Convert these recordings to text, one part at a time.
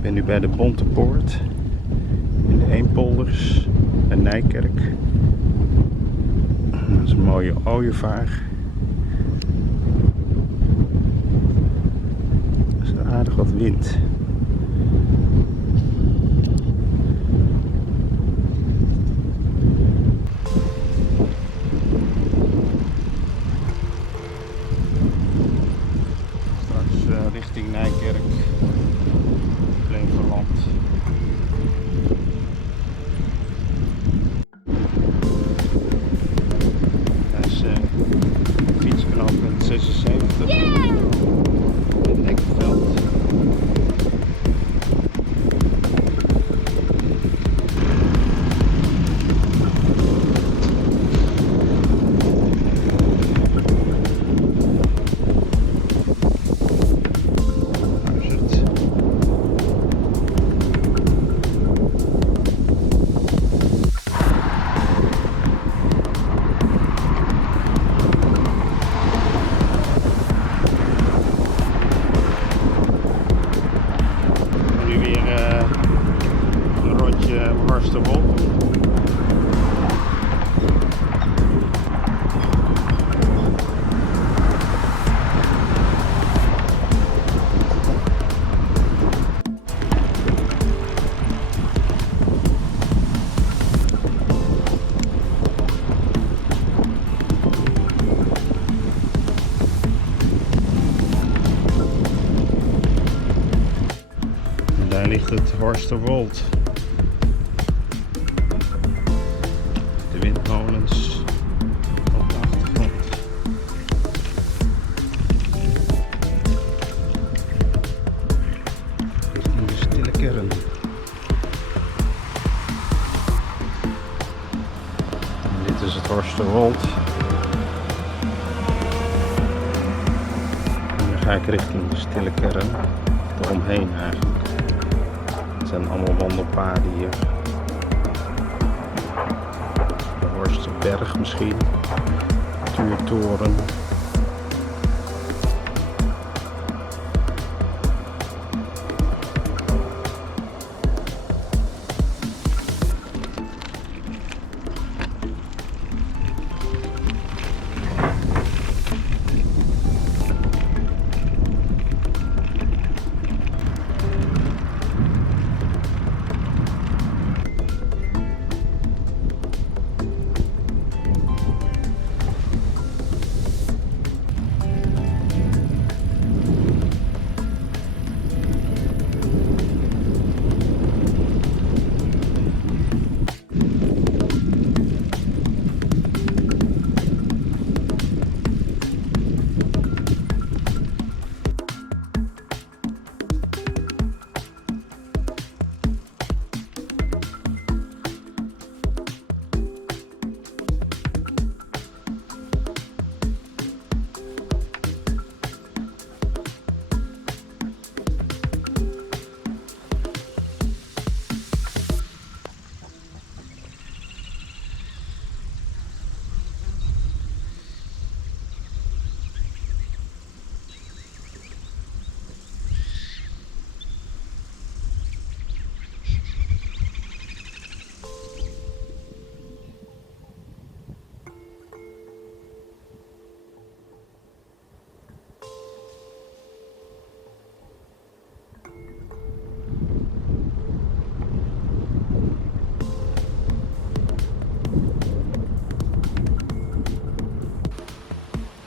Ik ben nu bij de Bonte Poort in de Eenpolders en Nijkerk. Dat is een mooie ooievaar. Er is aardig wat wind. Straks richting Nijkerk, Flevoland. Dat is fietsknooppunt 76. Yeah! Het Ekveld. Horsterwold. Daar ligt het Horsterwold. De windmolens op de achtergrond. Richting de Stille Kern. En dit is het Horsterwold. En dan ga ik richting de Stille Kern. Eromheen eigenlijk. Het zijn allemaal wandelpaden hier. De Horsterberg misschien. Tuurtoren.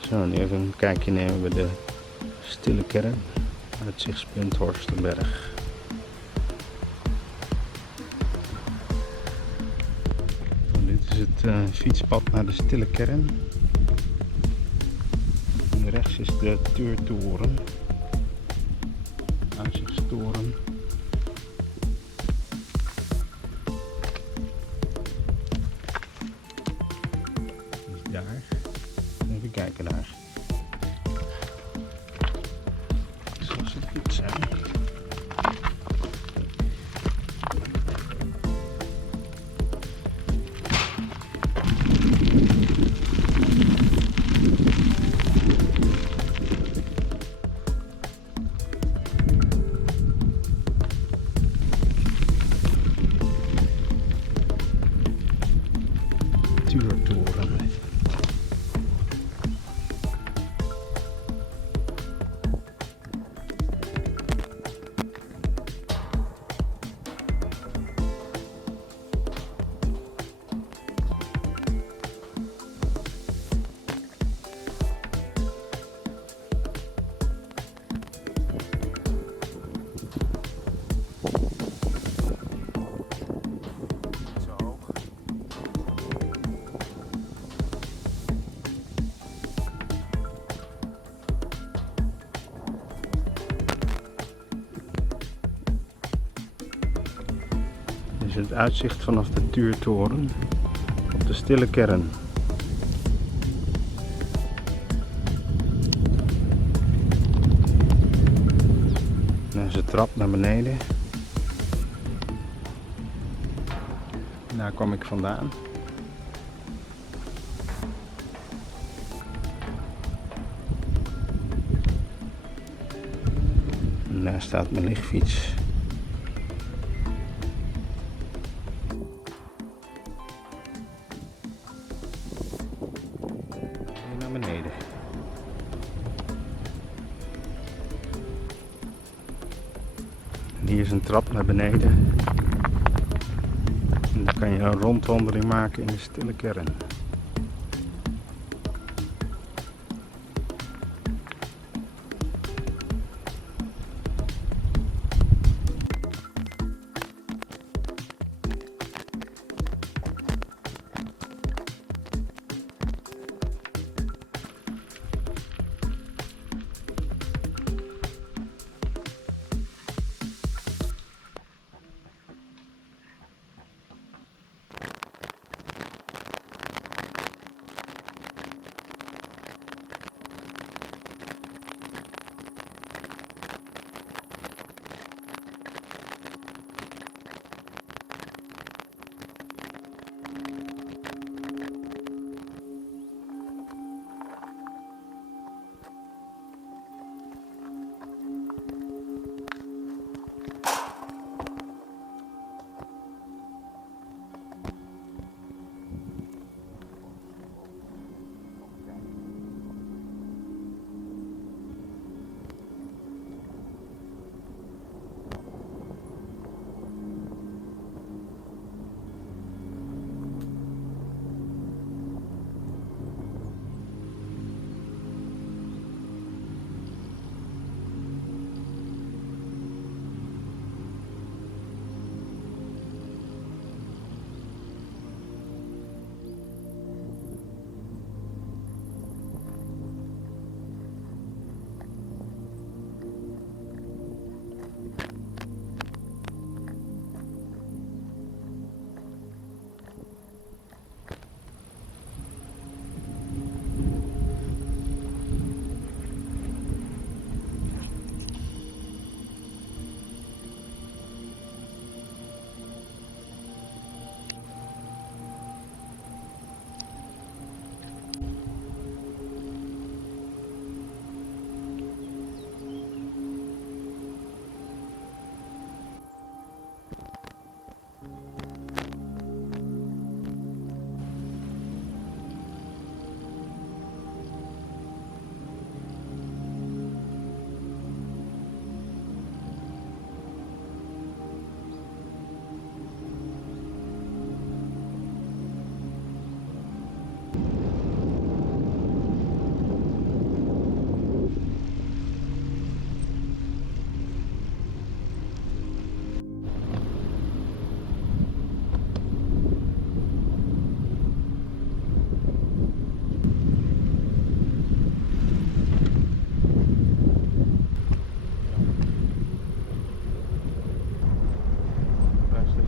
Zo, nu even een kijkje nemen bij de Stille Kern, uitzichtspunt Horsterberg. Nou, dit is het fietspad naar de Stille Kern. En rechts is de Tuurtoren, uitzichtstoren. Die is daar. Even kijken daar. Zoals het goed zijn. is het uitzicht vanaf de Tuurtoren op de Stille Kern. Dan is de trap naar beneden. Daar kwam ik vandaan. En daar staat mijn lichtfiets. En naar beneden. En hier is een trap naar beneden. En dan kan je een rondwandeling maken in de Stille Kern.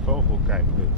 Vogelkijkput.